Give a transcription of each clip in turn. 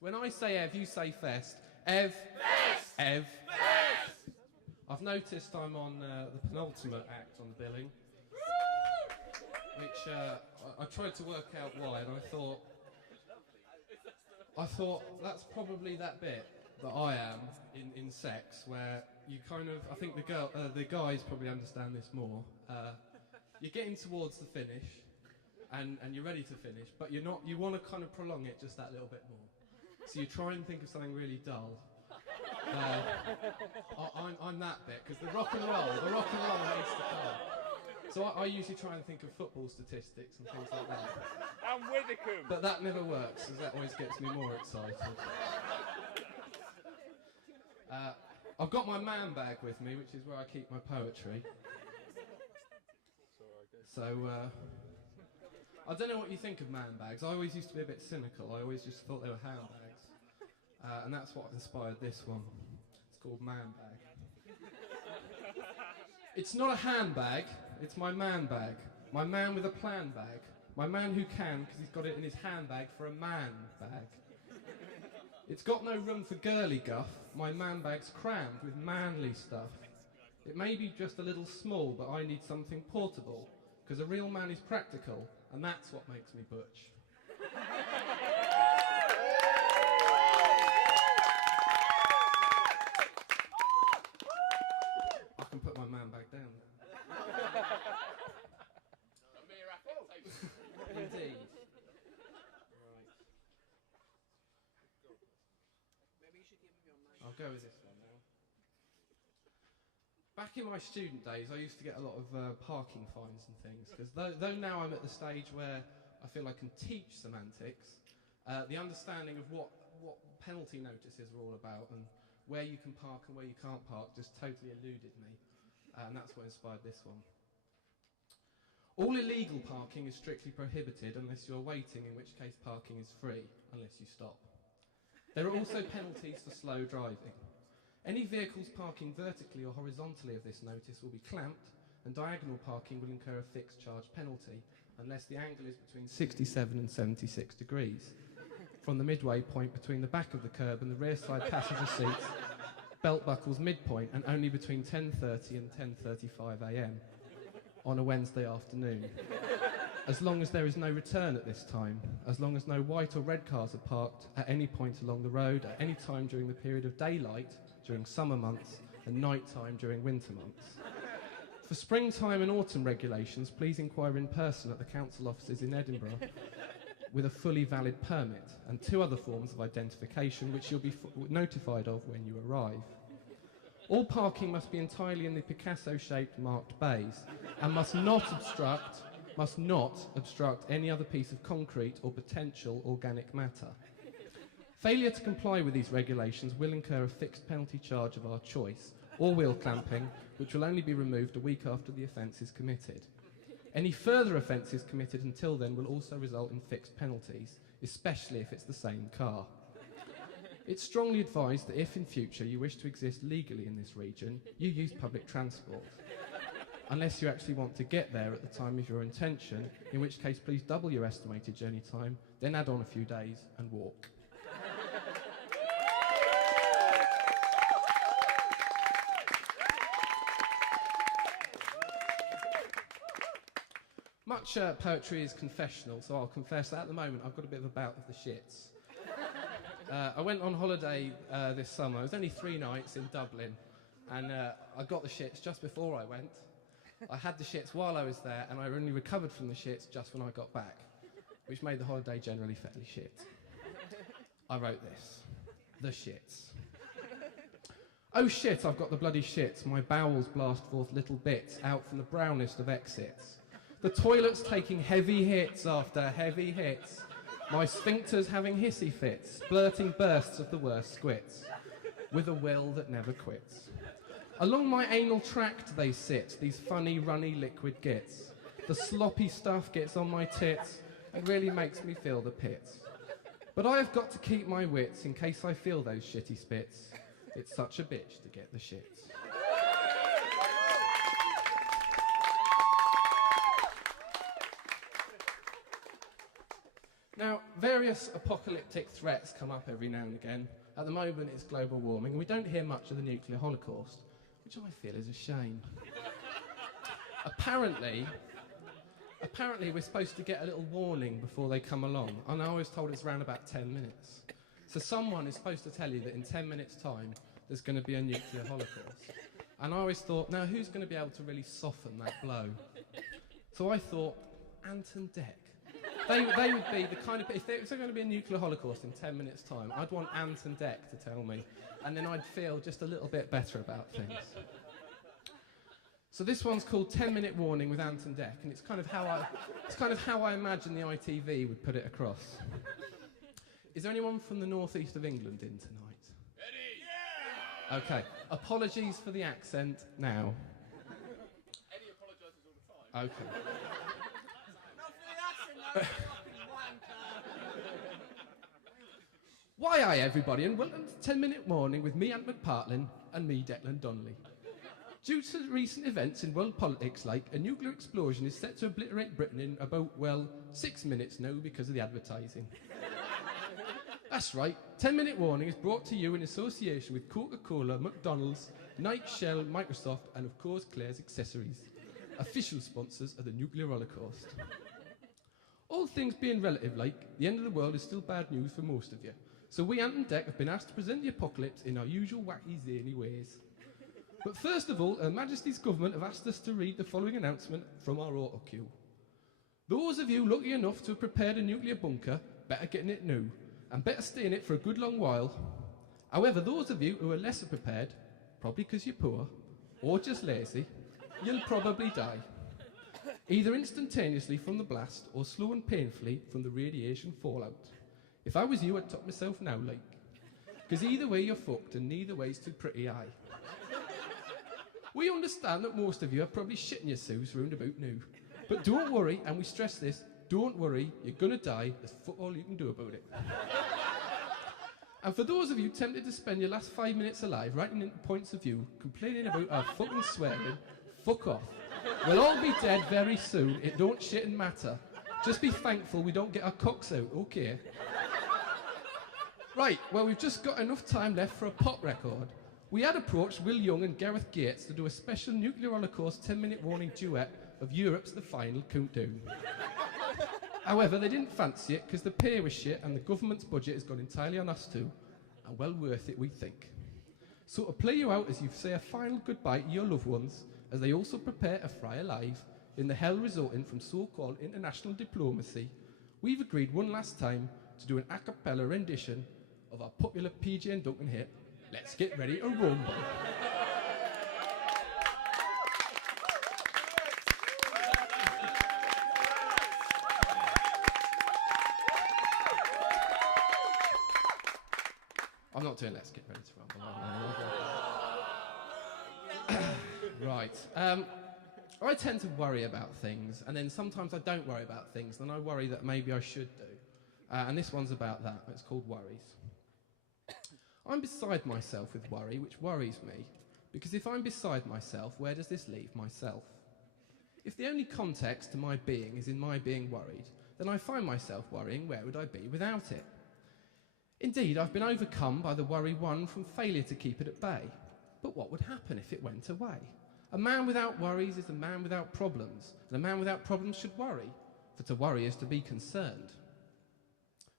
When I say Ev, you say Fest. Ev. Fest! Ev. Fest! I've noticed I'm on the penultimate act on the billing, which I tried to work out why, and I thought that's probably that bit that I am in sex, where you kind of, I think the guys probably understand this more. You're getting towards the finish, and you're ready to finish, but you're not. You want to kind of prolong it just that little bit more. So you try and think of something really dull. I'm that bit, because the rock and roll needs to come. So I usually try and think of football statistics and things like that. And Withicombe. But that never works, because that always gets me more excited. I've got my man bag with me, which is where I keep my poetry. So, I don't know what you think of man bags. I always used to be a bit cynical. I always just thought they were handbags. And that's what inspired this one. It's called Man Bag. It's not a handbag, it's my man bag. My man with a plan bag. My man who can, because he's got it in his handbag for a man bag. It's got no room for girly guff. My man bag's crammed with manly stuff. It may be just a little small, but I need something portable, because a real man is practical, and that's what makes me butch. I can put my man bag down. A mere affectation. Indeed. Right. Maybe you should give him your mic. I'll go with this one now. Back in my student days, I used to get a lot of parking fines and things, because though now I'm at the stage where I feel I can teach semantics, the understanding of what penalty notices are all about and where you can park and where you can't park just totally eluded me, and that's what inspired this one. All illegal parking is strictly prohibited unless you're waiting, in which case parking is free, unless you stop. There are also penalties for slow driving. Any vehicles parking vertically or horizontally of this notice will be clamped, and diagonal parking will incur a fixed charge penalty, unless the angle is between 67 and 76 degrees. From the midway point between the back of the curb and the rear side passenger seats, belt buckles midpoint, and only between 10:30 and 10:35 a.m. on a Wednesday afternoon. As long as there is no return at this time, as long as no white or red cars are parked at any point along the road, at any time during the period of daylight, during summer months, and night time during winter months. For springtime and autumn regulations, please inquire in person at the council offices in Edinburgh with a fully valid permit and 2 other forms of identification which you'll be notified of when you arrive. All parking must be entirely in the Picasso-shaped marked bays and must not obstruct any other piece of concrete or potential organic matter. Failure to comply with these regulations will incur a fixed penalty charge of our choice, or wheel clamping, which will only be removed a week after the offence is committed. Any further offences committed until then will also result in fixed penalties, especially if it's the same car. It's strongly advised that if in future you wish to exist legally in this region, you use public transport. Unless you actually want to get there at the time of your intention, in which case please double your estimated journey time, then add on a few days and walk. Much poetry is confessional, so I'll confess that at the moment I've got a bit of a bout of the shits. I went on holiday this summer. It was only 3 nights in Dublin, and I got the shits just before I went. I had the shits while I was there, and I only recovered from the shits just when I got back, which made the holiday generally fairly shit. I wrote this. The shits. Oh shit, I've got the bloody shits. My bowels blast forth little bits out from the brownest of exits. The toilet's taking heavy hits after heavy hits. My sphincter's having hissy fits, splurting bursts of the worst squits, with a will that never quits. Along my anal tract they sit, these funny, runny liquid gits. The sloppy stuff gets on my tits and really makes me feel the pits. But I have got to keep my wits in case I feel those shitty spits. It's such a bitch to get the shits. Now, various apocalyptic threats come up every now and again. At the moment, it's global warming, and we don't hear much of the nuclear holocaust, which I feel is a shame. Apparently, we're supposed to get a little warning before they come along, and I was told it's around about 10 minutes. So someone is supposed to tell you that in 10 minutes' time, there's going to be a nuclear holocaust. And I always thought, now who's going to be able to really soften that blow? So I thought, Ant and Dec. They would be the kind of... If there was going to be a nuclear holocaust in 10 minutes' time, I'd want Ant and Dec to tell me, and then I'd feel just a little bit better about things. So this one's called 10-Minute Warning with Ant and Dec, and it's kind of how I imagine the ITV would put it across. Is there anyone from the northeast of England in tonight? Okay, apologies for the accent now. Eddie apologises all the time. Okay. Not for the accent, no, fucking wanker. Why aye everybody, and welcome to 10-Minute Warning with me, Ant McPartlin, and me, Declan Donnelly. Due to recent events in world politics, like a nuclear explosion is set to obliterate Britain in about, well, 6 minutes now because of the advertising. That's right, 10-Minute Warning is brought to you in association with Coca-Cola, McDonald's, Nike, Shell, Microsoft, and of course Claire's Accessories, official sponsors of the nuclear holocaust. All things being relative, like, the end of the world is still bad news for most of you. So we, Ant and Dec, have been asked to present the apocalypse in our usual wacky, zany ways. But first of all, Her Majesty's Government have asked us to read the following announcement from our auto cue. Those of you lucky enough to have prepared a nuclear bunker, better get in it now, and better stay in it for a good long while. However, those of you who are lesser prepared, probably because you're poor, or just lazy, you'll probably die. Either instantaneously from the blast, or slow and painfully from the radiation fallout. If I was you, I'd top myself now, like. Because either way you're fucked, and neither way's too pretty, aye. We understand that most of you are probably shitting yourselves round about now. But don't worry, and we stress this, don't worry, you're gonna die, there's fuck all you can do about it. And for those of you tempted to spend your last 5 minutes alive writing into points of view, complaining about our fucking swearing, fuck off. We'll all be dead very soon, it don't shit and matter. Just be thankful we don't get our cocks out, okay? Right, well we've just got enough time left for a pop record. We had approached Will Young and Gareth Gates to do a special nuclear holocaust 10-minute warning duet of Europe's The Final Countdown. However, they didn't fancy it because the pay was shit and the government's budget has gone entirely on us too. And well worth it, we think. So to play you out as you say a final goodbye to your loved ones, as they also prepare to fry alive in the hell resulting from so-called international diplomacy, we've agreed one last time to do an a cappella rendition of our popular PJ and Duncan hit, Let's Get Ready to Rumble. I'm not doing Let's Get Ready to Rumble. Right. I tend to worry about things, and then sometimes I don't worry about things, and I worry that maybe I should do. And this one's about that. It's called Worries. I'm beside myself with worry, which worries me, because if I'm beside myself, where does this leave myself? If the only context to my being is in my being worried, then I find myself worrying, where would I be without it? Indeed, I've been overcome by the worry won from failure to keep it at bay. But what would happen if it went away? A man without worries is a man without problems, and a man without problems should worry, for to worry is to be concerned.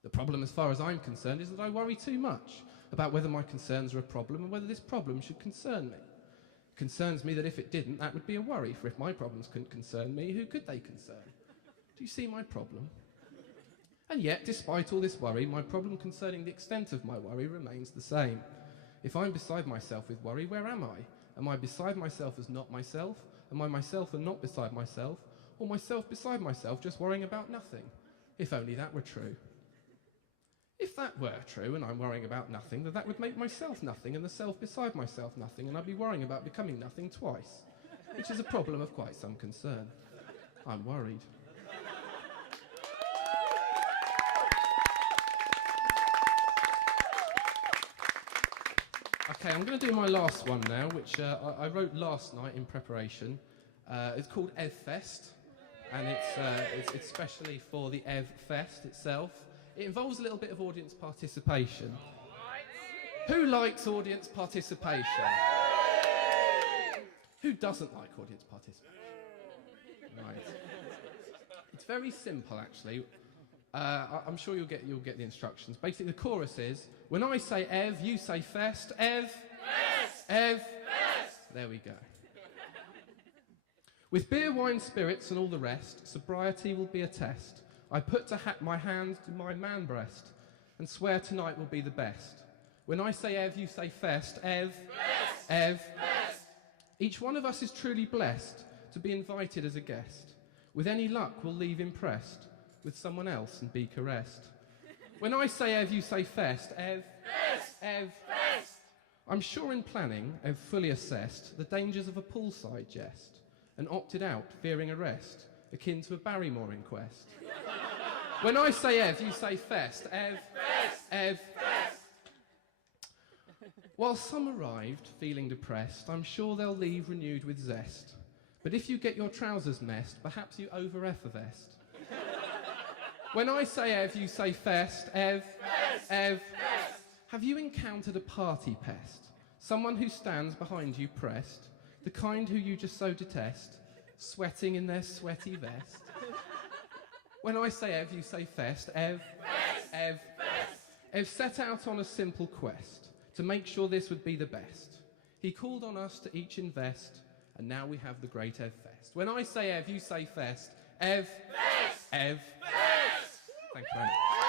The problem, as far as I'm concerned, is that I worry too much about whether my concerns are a problem and whether this problem should concern me. It concerns me that if it didn't, that would be a worry, for if my problems couldn't concern me, who could they concern? Do you see my problem? And yet, despite all this worry, my problem concerning the extent of my worry remains the same. If I'm beside myself with worry, where am I? Am I beside myself as not myself? Am I myself and not beside myself? Or myself beside myself, just worrying about nothing? If only that were true. If that were true, and I'm worrying about nothing, then that would make myself nothing and the self beside myself nothing, and I'd be worrying about becoming nothing twice, which is a problem of quite some concern. I'm worried. Okay, I'm going to do my last one now, which I wrote last night in preparation. It's called Evfest, and it's especially for the Evfest itself. It involves a little bit of audience participation. Who likes audience participation? Who doesn't like audience participation? Right. It's very simple, actually. I'm sure you'll get the instructions. Basically, the chorus is, when I say Ev, you say Fest. Ev. Fest. Ev. Fest. There we go. With beer, wine, spirits, and all the rest, sobriety will be a test. I put my hand to my man breast, and swear tonight will be the best. When I say Ev, you say Fest. Ev. Fest. Ev. Fest. Each one of us is truly blessed to be invited as a guest. With any luck, we'll leave impressed with someone else and be caressed. When I say Ev, you say Fest. Ev. Fest. Ev. Fest. I'm sure in planning, Ev fully assessed the dangers of a poolside jest and opted out, fearing arrest, akin to a Barrymore inquest. When I say Ev, you say Fest. Ev. Fest. Ev. Fest. While some arrived feeling depressed, I'm sure they'll leave renewed with zest. But if you get your trousers messed, perhaps you over-effervesced. When I say Ev, you say Fest. Ev. Fest. Ev. Fest. Have you encountered a party pest? Someone who stands behind you pressed, the kind who you just so detest, sweating in their sweaty vest? When I say Ev, you say Fest. Ev. Fest. Ev. Fest. Ev set out on a simple quest to make sure this would be the best. He called on us to each invest, and now we have the great Evfest. When I say Ev, you say Fest. Ev. Fest. Ev. Fest. Thank you very much.